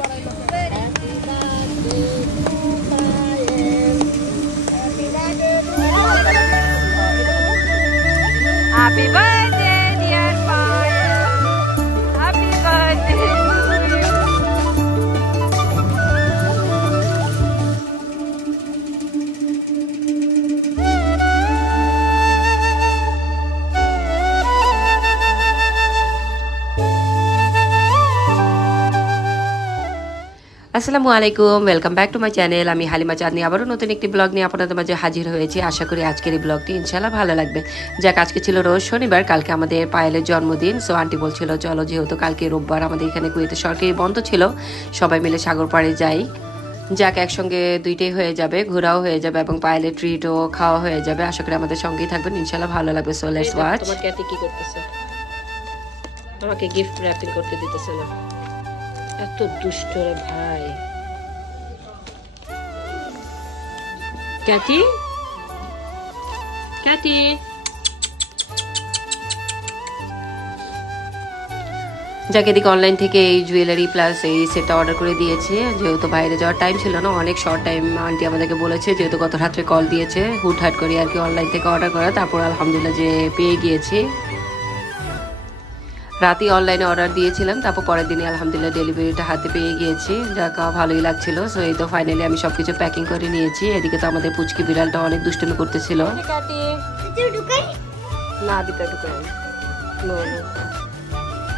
Happy birthday, dear Payal. Happy birthday to you. আসসালামু আলাইকুম, welcome back to my channel. আমি হালিমা চাঁদনি আবারও নতুন একটি ব্লগ নিয়ে আপনাদের মাঝে হাজির হয়েছি। আশা করি আজকের এই ব্লগটি ইনশাআল্লাহ ভালো লাগবে। যাক, আজকে ছিল রোজ শনিবার, কালকে আমাদের পায়েলের জন্মদিন। সো আন্টি বলছিল চলো, যেহেতু কালকে রোববার আমাদের এখানে কুয়েতে সরকারি বন্ধ ছিল, সবাই মিলে সাগর পাড়ে যাই। যাক, একসঙ্গে দুইটাই হয়ে যাবে, ঘোরাও হয়ে যাবে এবং পায়েলের ট্রিটও খাওয়া হয়ে যাবে। আশা করি আমাদের সঙ্গেই থাকবেন, ইনশাআল্লাহ ভালো লাগবে। So let's watch. তোমার ক্যাটি কি করতেছে? আমাকে গিফট র্যাপিং করতে দিতেছে না, এত দুষ্ট রে ভাই। ক্যাটি ক্যাটি যাকে এদিকে অনলাইন থেকে এই জুয়েলারি প্লাস এই সেটটা অর্ডার করে দিয়েছি, যেহেতু বাইরে যাওয়ার টাইম ছিল না, অনেক শর্ট টাইম আন্টি আমাদেরকে বলেছে, যেহেতু গত রাত্রে কল দিয়েছে হুটহাট করে আর কি অনলাইন থেকে অর্ডার করা। তারপর আলহামদুলিল্লাহ যে পেয়ে গিয়েছি। রাতে অনলাইনে অর্ডার দিয়েছিলাম, তারপর পরের দিনে আলহামদুলিল্লাহ ডেলিভারিটা হাতে পেয়ে গিয়েছি। যাক, ভালোই লাগছিল। সো এই তো ফাইনালি আমি সবকিছু প্যাকিং করে নিয়েছি। এদিকে তো আমাদের পুচকি বিড়ালটা অনেক দুষ্টুমি করতেছিল।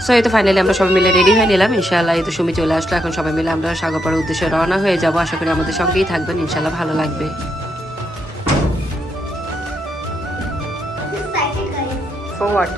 সো এই তো ফাইনালি আমরা সবাই মিলে রেডি হয়ে নিলাম। ইনশাআল্লাহ এই তো সুমি চলে আসলো। এখন সবাই মিলে আমরা সাগর পাড়ার উদ্দেশ্যে রওনা হয়ে যাবো। আশা করি আমাদের সঙ্গেই থাকবেন, ইনশাআল্লাহ ভালো লাগবে। ফরওয়ার্ড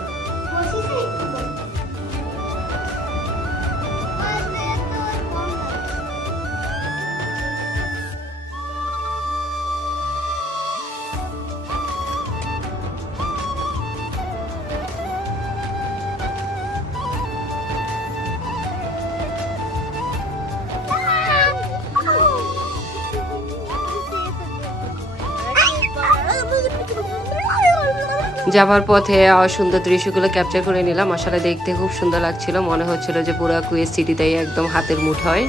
যাবার পথে সুন্দর দৃশ্যগুলো ক্যাপচার করে নিলাম। আসলে দেখতে খুব সুন্দর লাগছিল, মনে হচ্ছিল যে পুরো কুয়েত সিটিটাই একদম হাতের মুঠোয়।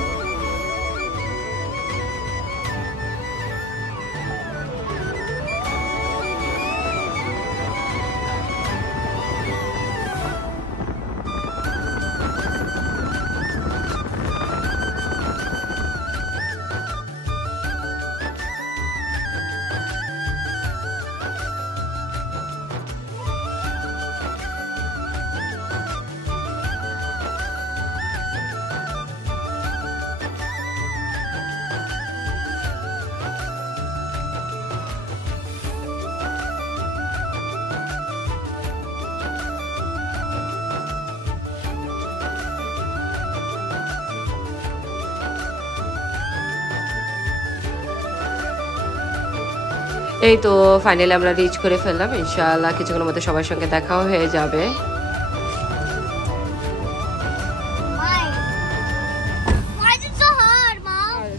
এই তো ফাইনালি আমরা রিচ করে ফেললাম। ইনশাআল্লাহ কিছুক্ষণের মধ্যে সবার সঙ্গে দেখাও হয়ে যাবে।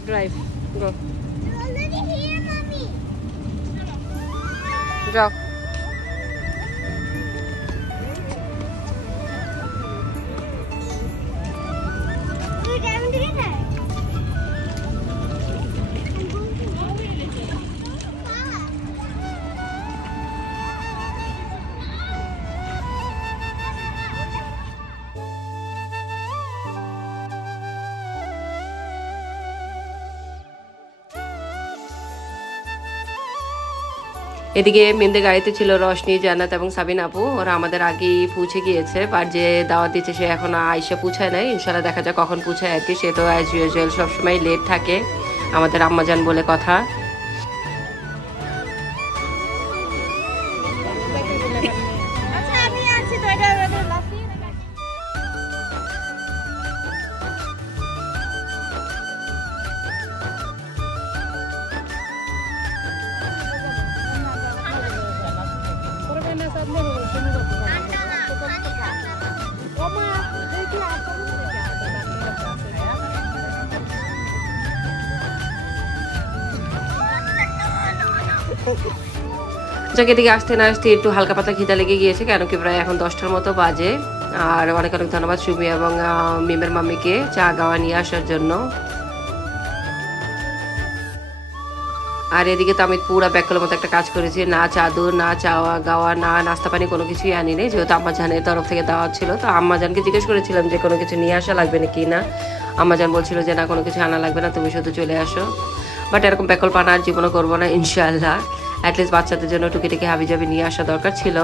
ড্রাইভ গো যাও। এদিকে মেয়েদের গাড়িতে ছিল রশনি, জান্নাত এবং সাবিনা আপু। ওরা আমাদের আগেই পৌঁছে গিয়েছে, বাট যে দাওয়াত দিচ্ছে সে এখন আইসা পৌঁছায় নাই। ইনশাআল্লাহ দেখা যাক কখন পৌঁছায় আর কি। সে তো অ্যাজ ইউজুয়াল সবসময় লেট থাকে, আমাদের আম্মাজান বলে কথা। যাকে দিকে আসতে না আসতে একটু হালকা পাতলা খিদা লেগে গিয়েছে, কেন কি প্রায় এখন 10টার মতো বাজে। আর অনেক অনেক ধন্যবাদ সুমি এবং মিমের মাম্মিকে চা গাওয়া নিয়ে আসার জন্য। আর এদিকে তো আমি পুরো ব্যাকলের মতো একটা কাজ করেছি, না চাদর না চাওয়া গাওয়া না নাস্তা পানি কোনো কিছুই আনি নেই, যেহেতু আম্মাজানের তরফ থেকে দেওয়া ছিল। তো আম্মাজানকে জিজ্ঞেস করেছিলাম যে কোনো কিছু নিয়ে আসা লাগবে নাকি না, আম্মাজান বলছিল যে না কোনো কিছু আনা লাগবে না, তুমি শুধু চলে আসো। বাট এরকম ব্যাকল পানা আর জীবনও করবো না ইনশাআল্লাহ। অ্যাটলিস্ট বাচ্চাদের জন্য টুকিটাকি হাবিজাবি নিয়ে আসা দরকার ছিল।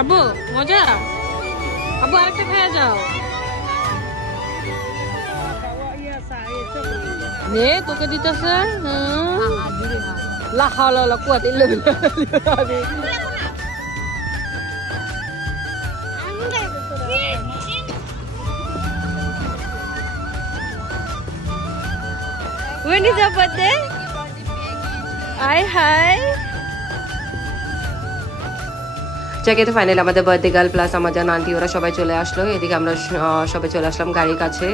আব্বু মজা, আব্বু আরেকটা খেয়ে যাও। নে তোকে দিতেছে লা হাওলা ওয়ালা কুওয়াতা ইল্লা বিল্লাহ। When is your birthday? Hi hi. যাকে তো ফাইনালি আমাদের বার্থডে গার্ল প্লাস আমার জান আন্টি ওরা সবাই চলে আসলো। এদিকে আমরা সবাই চলে আসলাম গাড়ির কাছে,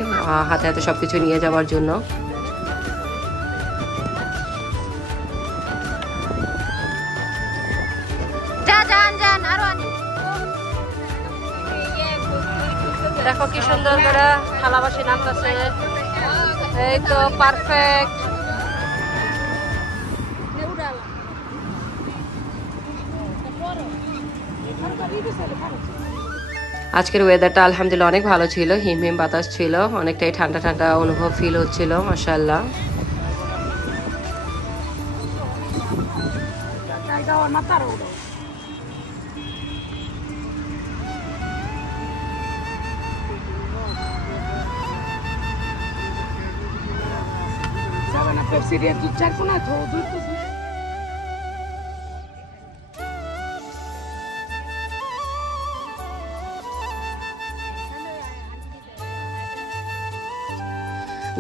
হাতে হাতে সবকিছু নিয়ে যাওয়ার জন্য। দেখো কি সুন্দর করে থালাবাসি নামতেছে, এই তো পারফেক্ট। আজকের ওয়েদারটা আলহামদুলিল্লাহ অনেক ভালো ছিল, হিম হিম বাতাস ছিল, অনেকটাই ঠান্ডা ঠান্ডা অনুভব ফিল হচ্ছিল মাশাআল্লাহ।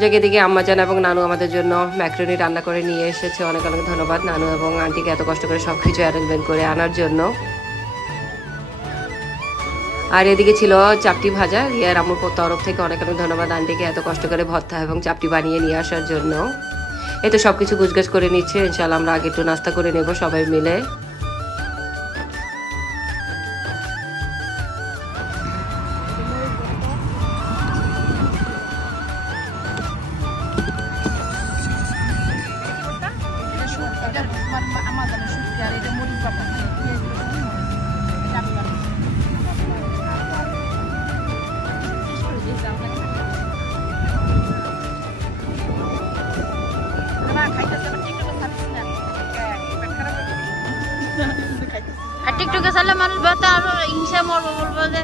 যাকে দিকে আম্মাজান এবং নানু আমাদের জন্য ম্যাক্রোনি রান্না করে নিয়ে এসেছে, অনেক অনেক ধন্যবাদ নানু এবং আন্টিকে এত কষ্ট করে সবকিছু অ্যারেঞ্জমেন্ট করে আনার জন্য। আর এদিকে ছিল চাপটি ভাজা, রিয়ার আম্মুর তরফ থেকে অনেক অনেক ধন্যবাদ আন্টিকে এত কষ্ট করে ভর্তা এবং চাপটি বানিয়ে নিয়ে আসার জন্য। এই তো সবকিছু গুছগাছ করে নিচ্ছে, ইনশাআল্লাহ আমরা আগে একটু নাস্তা করে নেব সবাই মিলে। আর টিকটকে চাইলে মানুষ বেতা আর হিংসা মরবো, বলবো যে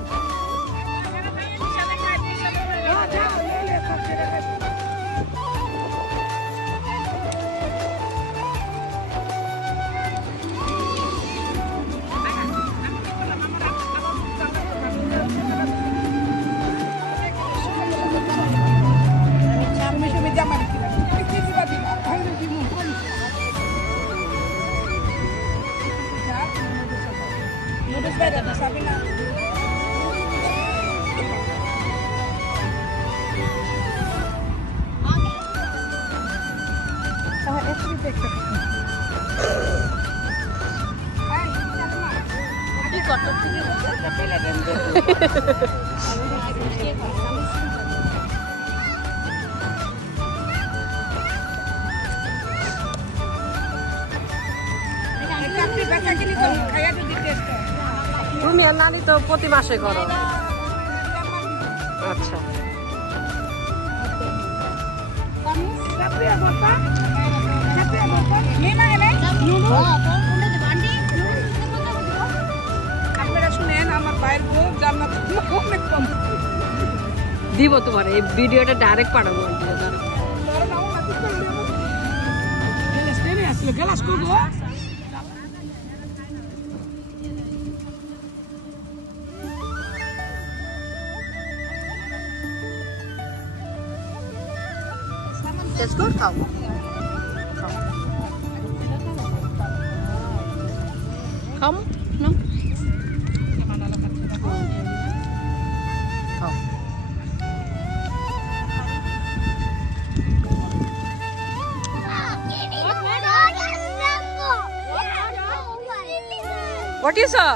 তুমি আর নানি তো প্রতি মাসে করো। আচ্ছা দিব তোমার এই ভিডিওটা ডাইরেক্ট পাঠাবো। Let's go খাও। খাও না খাও। What you saw?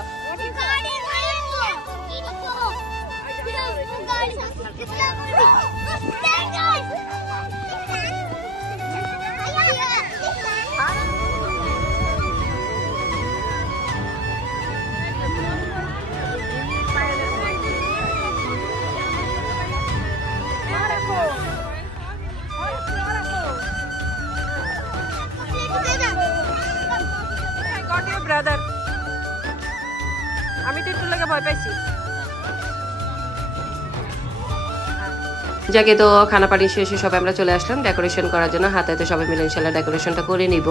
ব্রাদার আমি তো একটু লাগে ভয় পাইছি। যাকে তো খানা পানি শেষে সবাই আমরা চলে আসলাম ডেকোরেশন করার জন্য। হাতে হাতে সবাই মিলে ইনশাল্লাহ ডেকোরেশনটা করে নিব।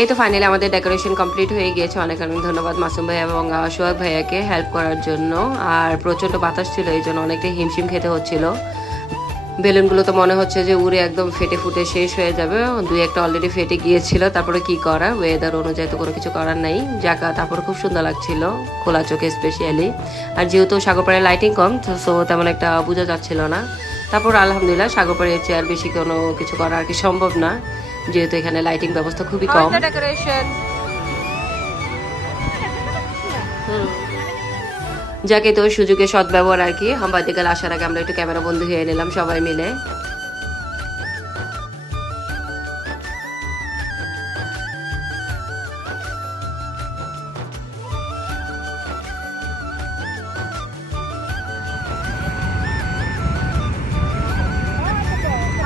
এই তো ফাইনালি আমাদের ডেকোরেশন কমপ্লিট হয়ে গিয়েছে। অনেক অনেক ধন্যবাদ মাসুম ভাই এবং সোহাগ ভাইয়াকে হেল্প করার জন্য। আর প্রচণ্ড বাতাস ছিল, এই জন্য অনেকটাই হিমশিম খেতে হচ্ছিল। বেলুনগুলো তো মনে হচ্ছে যে উড়ে একদম ফেটে ফুটে শেষ হয়ে যাবে। দুই একটা অলরেডি ফেটে গিয়েছিল, তারপরে কি করা, ওয়েদার অনুযায়ী তো কোনো কিছু করার নাই। যাকা তারপরে খুব সুন্দর লাগছিল খোলা চোখে স্পেশালি। আর যেহেতু সাগরপাড়ের লাইটিং কম, সো তেমন একটা বোঝা যাচ্ছিল না। তারপর আলহামদুলিল্লাহ সাগরপাড়ের চেয়ার বেশি কোনো কিছু করা আর কি সম্ভব না, যেহেতু এখানে লাইটিং ব্যবস্থা খুবই কম। যাকে তো সুযোগে সদ্ব্যবহার আর কি। হামবাদিকাল আসার আগে আমরা একটু ক্যামেরা বন্ধু হয়ে নিলাম সবাই মিলে।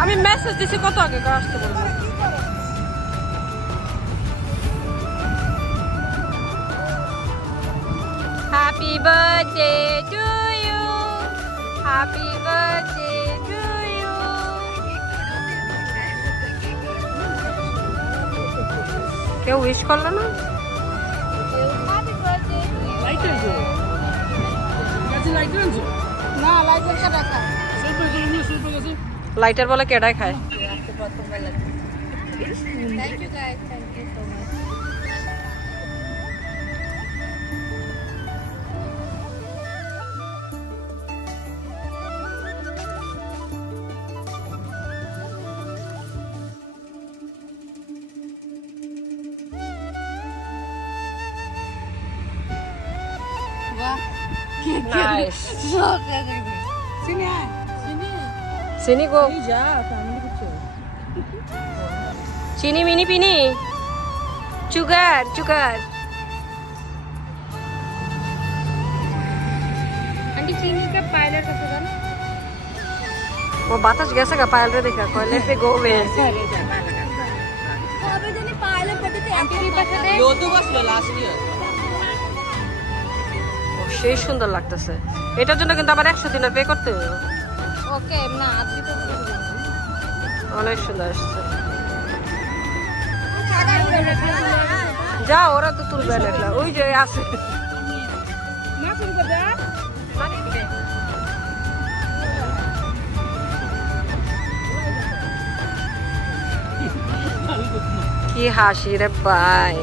আমি মেসেজ দিছি কত আগে আসতে বলবো। Happy birthday to you. Happy birthday to you. কেউ উইশ করলো না? Happy birthday to you. Lighter গো। কাছে লাইটার আনছো? না, লাইটার কেডা খায়? সেলফি নিয়ে শুরু করেছে। লাইটার বলে কেডাই খায়? Thank you guys. Thank you so much. Nice. Sini go. Sini mini pini. Sugar, sugar. Aunty चीनी का पायलट का सगा ना वो बातास कैसे का पायल रे देखा कोई लेट पे गो वे अबे जने पायलट पड़ते थे आंटी भी पता है यो तो बस लास्ट ईयर সেই সুন্দর লাগতেছে। এটার জন্য কিন্তু আবার 100 দিনের পে করতে হবে। ओके ना आदमी तो অনেক সুন্দর আসছে। যা ওরা তো তুলবে দেখলা ওই যে আছে না শুরু করে দা মানে দিকে কি হাসি রে ভাই।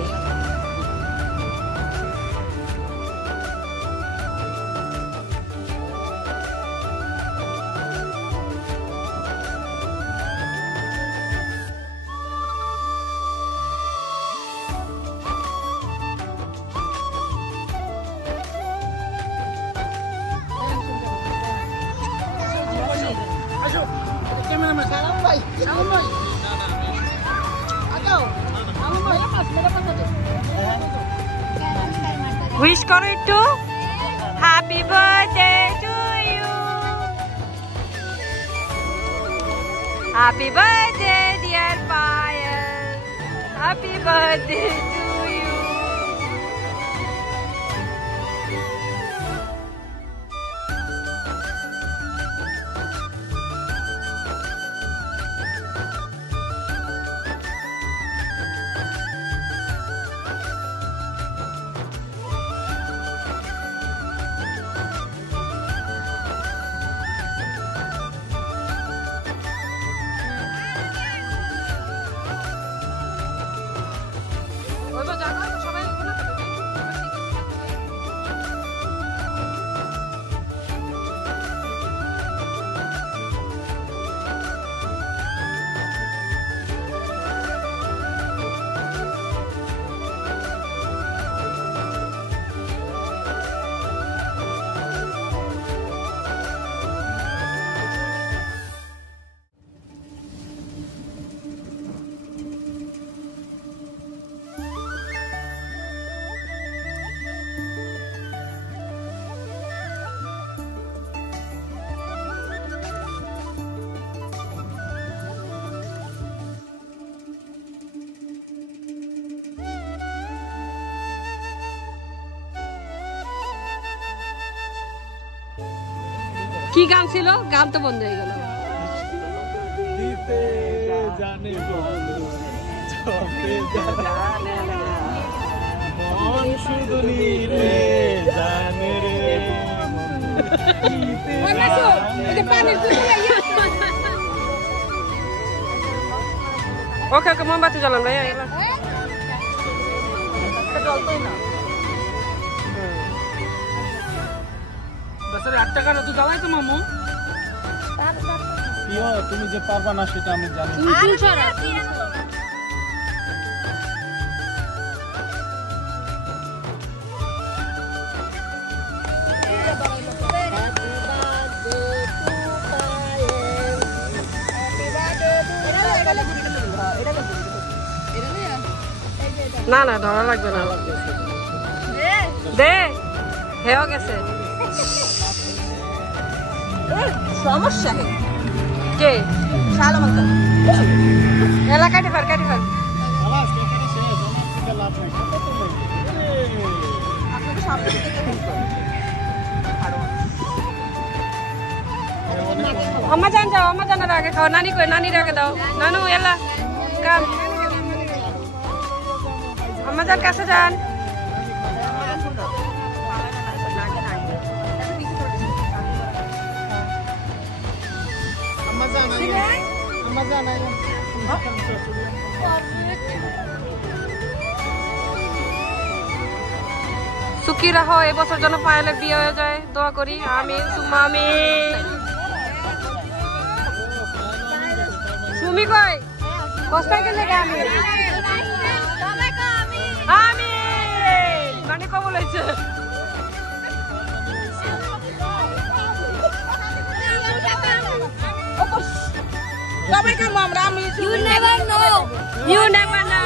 Wish karo itu. Happy birthday to you. Happy birthday dear Payal. Happy birthday to you. কি গান ছিল? গান তো বন্ধ হয়ে গেল। ওকে ওকে মোমবাতি জ্বালান ভাই। বছরে 8 টাকা তো জ্বালাই তো মামু। তুমি যে পারবা না সেটা আমি জানি। না না ধরা লাগবে না, দে হেও গেছে। সমস্যা কে শালমাকা এলা কাটি ফেল কাটি ফেল। अम्मा जान जाओ, अम्मा जान आगे खाओ, नानी को नानी आगे दाओ। नानू एला कम अम्मा जान कैसे जान সুখী রাখো, এই বছর যেন পায়েলে বিয়ে হয়ে যায়, দোয়া করি। আমিন সুম্মা আমিন। সুমি কই কোথায় গেলে আমি আমিন মানে কবল হয়েছে। সবাইকে আমরা আমি You never know. You never know.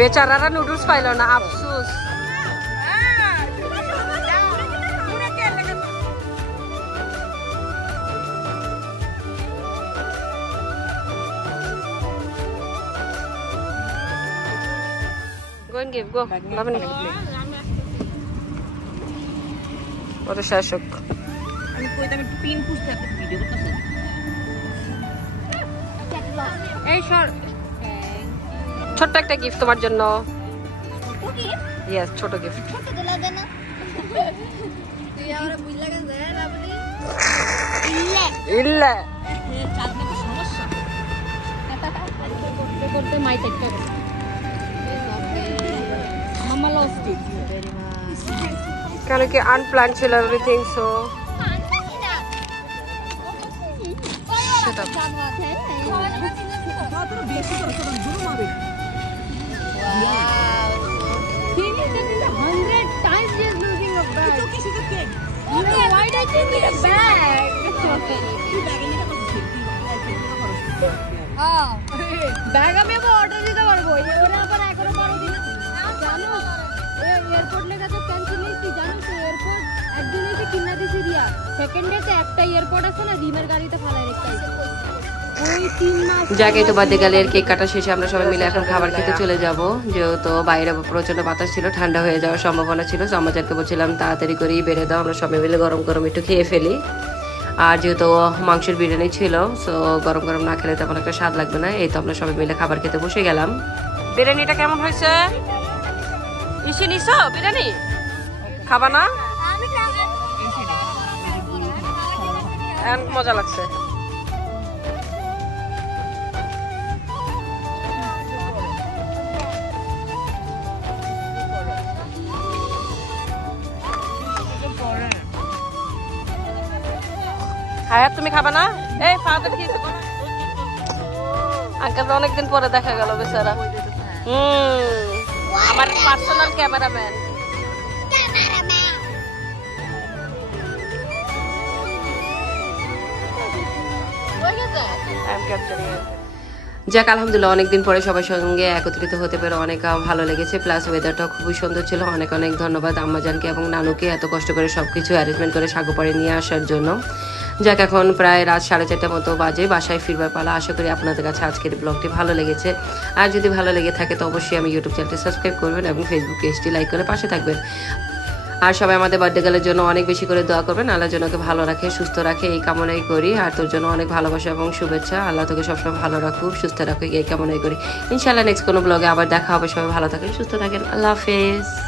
বেচারারা নুডলস পাইল না, আফসোস। Go and give, go. ওটা শেষ হোক। আমি কইতে আমি পিন পুষতে একটা ভিডিও করতেছি। এই সর, ছোট্ট একটা গিফট তোমার জন্য। ইয়েস, ছোট গিফট। ইল্লে সমস্যা করতে মাই থাকতে মামা লস্ট ইট কেন কি আনপ্ল্যান ছিল এভরিথিং, সো সেটা ব্যাগ আমি অর্ডার দিতে পারবো। এবারে আবার এখনো পারো দিন জানো এয়ারপোর্ট লেগে তো ক্যান্সেল হয়েছি জানো তো। এয়ারপোর্ট একদিন এসে কিনা দিছি দিয়া সেকেন্ড ডে তে একটা এয়ারপোর্ট আছে না ডিমের গাড়িতে ফালাই রেখে ওই 3 মাস যাকে তো বাদে গেলে কেক কাটা শেষে আমরা সবাই মিলে এখন খাবার খেতে চলে যাব। যেহেতু বাইরে প্রচন্ড বাতাস ছিল, ঠান্ডা হয়ে যাওয়ার সম্ভাবনা ছিল। আমাদেরকে বলছিলাম তাড়াতাড়ি করেই বেড়ে দাও, আমরা সবাই মিলে গরম গরম একটু খেয়ে ফেলি। আর যেহেতু মাংসের বিরিয়ানি ছিল, সো গরম গরম না খেলে তেমন একটা স্বাদ লাগবে না। এই তো আমরা সবাই মিলে খাবার খেতে বসে গেলাম। বিরিয়ানিটা কেমন হয়েছে? ইসি নিছো বিরিয়ানি খাবা না? মজা লাগছে। হায়াত তুমি খাবা না? এই ফাদার খেয়েছে আঙ্কেল, অনেকদিন পরে দেখা গেল বেচারা। আমার পার্সোনাল ক্যামেরাম্যান। যাক আলহামদুলিল্লাহ, অনেকদিন পরে সবার সঙ্গে একত্রিত হতে পেরে অনেক ভালো লেগেছে। প্লাস ওয়েদারটা খুবই সুন্দর ছিল। অনেক অনেক ধন্যবাদ আম্মাজানকে এবং নানুকে এত কষ্ট করে সবকিছু অ্যারেঞ্জমেন্ট করে সাগর পাড়ে নিয়ে আসার জন্য। যাক এখন প্রায় রাত 4:30 মতো বাজে, বাসায় ফিরবার পালা। আশা করি আপনাদের কাছে আজকের ব্লগটি ভালো লেগেছে। আর যদি ভালো লেগে থাকে তো অবশ্যই আমি ইউটিউব চ্যানেলটি সাবস্ক্রাইব করবেন এবং ফেসবুক পেজটি লাইক করে পাশে থাকবেন। আর সবাই আমাদের বার্থডে গার্লের জন্য অনেক বেশি করে দোয়া করবেন। আল্লাহ যেন ওকে ভালো রাখে, সুস্থ রাখে, এই কামনাই করি। আর তোর জন্য অনেক ভালোবাসা এবং শুভেচ্ছা। আল্লাহ তোকে সবসময় ভালো রাখুক, সুস্থ রাখুক, এই কামনাই করি। ইনশাআল্লাহ নেক্সট কোনো ব্লগে আবার দেখা হবে। সবাই ভালো থাকেন, সুস্থ থাকেন। আল্লাহ হাফেজ।